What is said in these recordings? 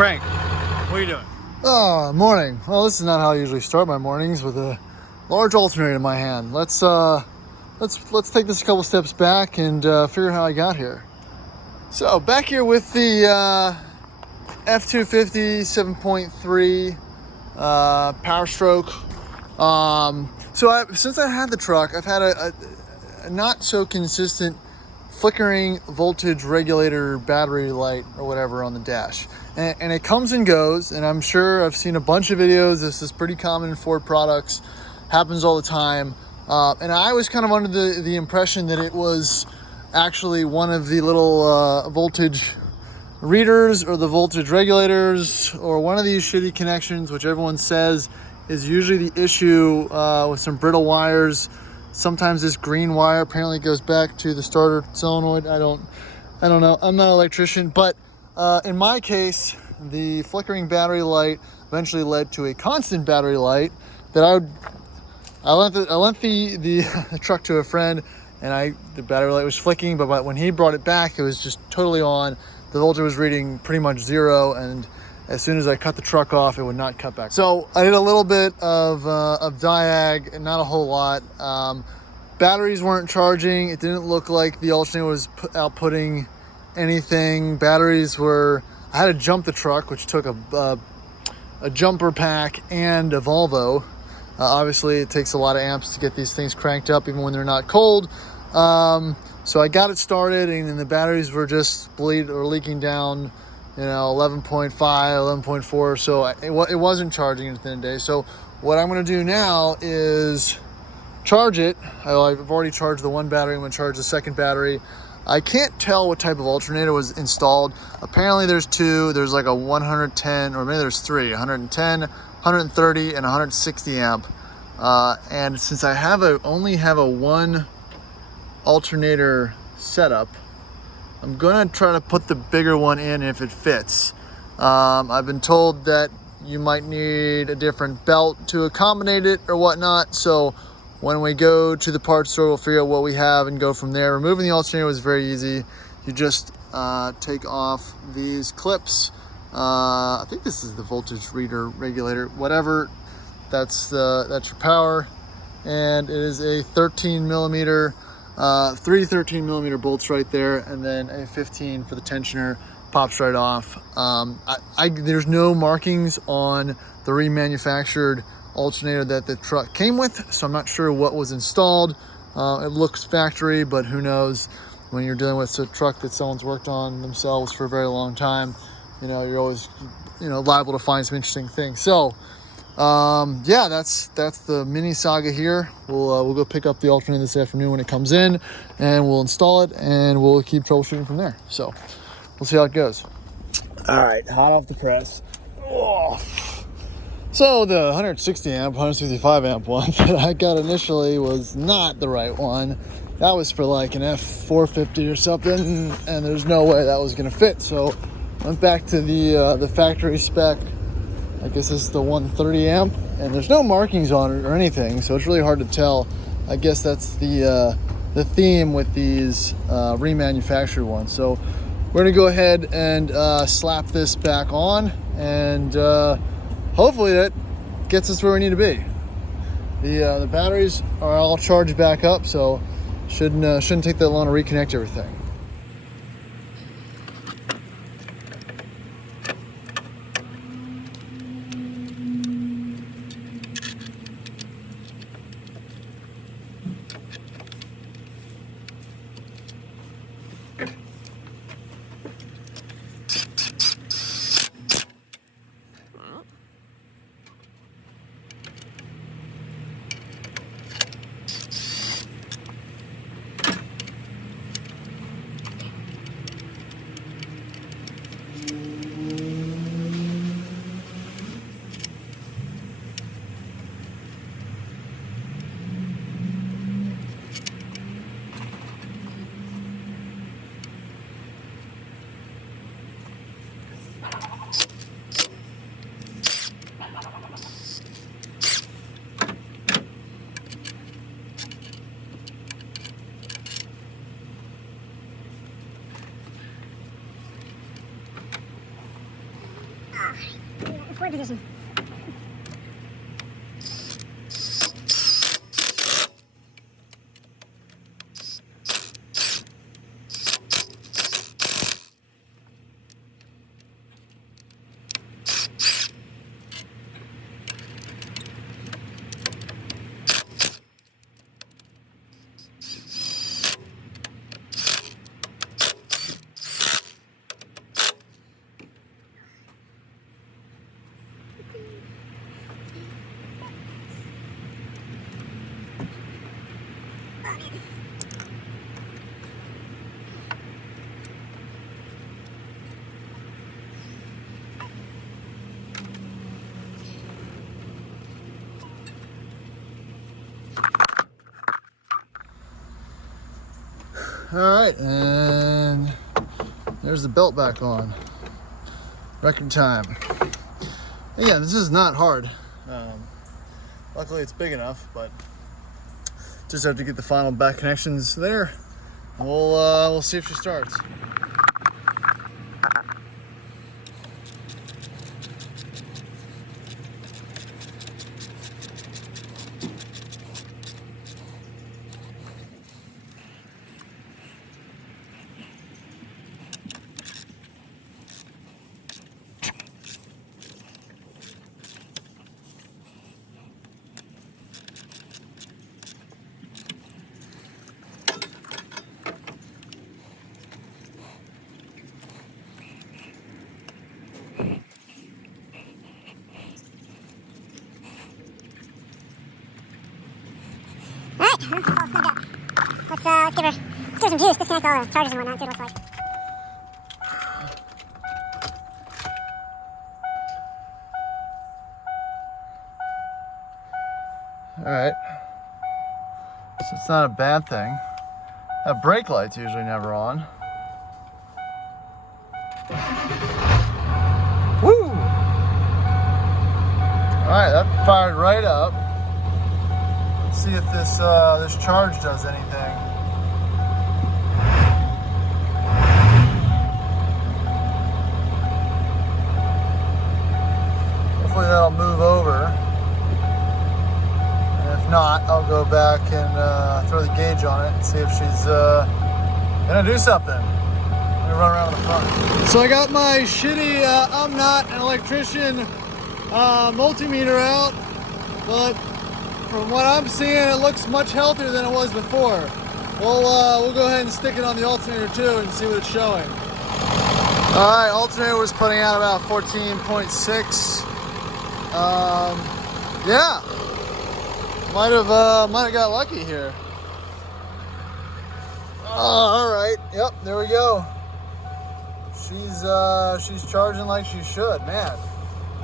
Frank, what are you doing? Oh, morning. Well, this is not how I usually start my mornings, with a large alternator in my hand. Let's take this a couple steps back and figure out how I got here. So back here with the F-250 7.3 Powerstroke. Since I had the truck, I've had a not so consistent flickering voltage regulator battery light or whatever on the dash, and it comes and goes, and I'm sure I've seen a bunch of videos. This is pretty common in Ford products, happens all the time, and I was kind of under the impression that it was actually one of the little voltage readers or the voltage regulators, or one of these shitty connections, which everyone says is usually the issue, with some brittle wires. Sometimes this green wire apparently goes back to the starter solenoid. I don't know. I'm not an electrician, but in my case, the flickering battery light eventually led to a constant battery light that I lent the truck to a friend, and the battery light was flicking, but when he brought it back, it was just totally on. The voltage was reading pretty much zero, and as soon as I cut the truck off, it would not cut back. So I did a little bit of diag, and not a whole lot. Batteries weren't charging. It didn't look like the alternator was outputting anything. I had to jump the truck, which took a jumper pack and a Volvo. Obviously, it takes a lot of amps to get these things cranked up, even when they're not cold. So I got it started, and the batteries were just leaking down, 11.5, 11.4. So it wasn't charging at the end of the day. So what I'm going to do now is charge it. I've already charged the one battery. I'm going to charge the second battery. I can't tell what type of alternator was installed. Apparently there's two. There's like a 110, or maybe there's three, 110, 130, and 160 amp. And since I only have a one alternator setup, I'm gonna try to put the bigger one in if it fits. I've been told that you might need a different belt to accommodate it or whatnot, so when we go to the parts store, we'll figure out what we have and go from there. Removing the alternator was very easy. You just take off these clips. I think this is the voltage reader regulator, whatever. That's your power, and it is a 13 millimeter, three 13 millimeter bolts right there, and then a 15 for the tensioner. Pops right off. There's no markings on the remanufactured alternator that the truck came with, so I'm not sure what was installed. It looks factory, but who knows? When you're dealing with a truck that someone's worked on themselves for a very long time, you're always liable to find some interesting things. So yeah, that's the mini saga here. We'll go pick up the alternator this afternoon when it comes in, and we'll install it, and we'll keep troubleshooting from there. So we'll see how it goes. All right, hot off the press. Oh. So the 160 amp, 165 amp one that I got initially was not the right one. That was for like an F-450 or something, and there's no way that was gonna fit. So went back to the factory spec. I guess this is the 130 amp, and there's no markings on it or anything, so it's really hard to tell. I guess that's the theme with these remanufactured ones. So we're gonna go ahead and slap this back on, and hopefully that gets us where we need to be. The batteries are all charged back up, so shouldn't take that long to reconnect everything. Forward position. All right, and there's the belt back on. Record time. Again, this is not hard. Luckily it's big enough, but just have to get the final back connections there. We'll see if she starts. It's all snugged up. Let's give her some juice, disconnect all the charges and whatnot, see what it looks like. All right, so it's not a bad thing. That brake light's usually never on. Woo! All right, that fired right up. Let's see if this this charge does anything. Hopefully that'll move over. And if not, I'll go back and throw the gauge on it and see if she's gonna do something. I'm gonna run around the front. So I got my shitty I'm not an electrician multimeter out, but from what I'm seeing, it looks much healthier than it was before. We'll go ahead and stick it on the alternator too and see what it's showing. All right, alternator was putting out about 14.6. Yeah, might have got lucky here. All right, yep, there we go. She's charging like she should, man.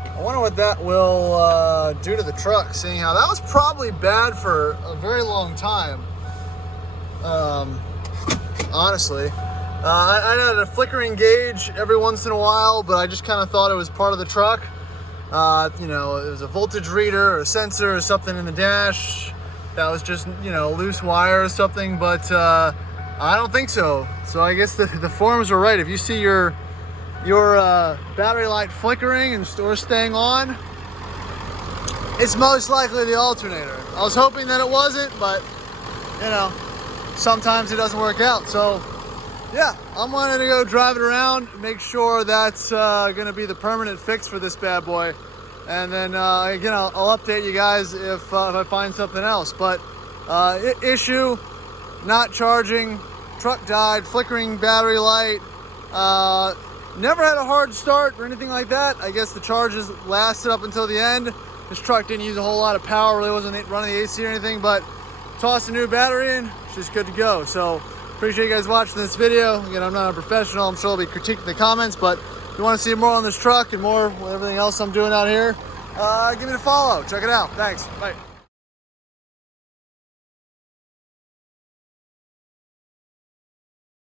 I wonder what that will do to the truck, seeing how that was probably bad for a very long time. Honestly, I had a flickering gauge every once in a while, but I just kind of thought it was part of the truck. You know, it was a voltage reader or a sensor or something in the dash that was just, you know, loose wire or something, but I don't think so. So I guess the forums are right. If you see your battery light flickering and staying on, it's most likely the alternator. I was hoping that it wasn't, but you know, sometimes it doesn't work out. So yeah, I'm wanting to go drive it around, make sure that's gonna be the permanent fix for this bad boy, and then again, I'll update you guys if I find something else. But issue, not charging, truck died, flickering battery light. Never had a hard start or anything like that. I guess the charges lasted up until the end. This truck didn't use a whole lot of power, really wasn't running the AC or anything, but tossed a new battery in, she's good to go. So appreciate you guys watching this video. Again, I'm not a professional, I'm sure I'll be critiquing the comments, but if you want to see more on this truck and more with everything else I'm doing out here, give me a follow, check it out. Thanks, bye.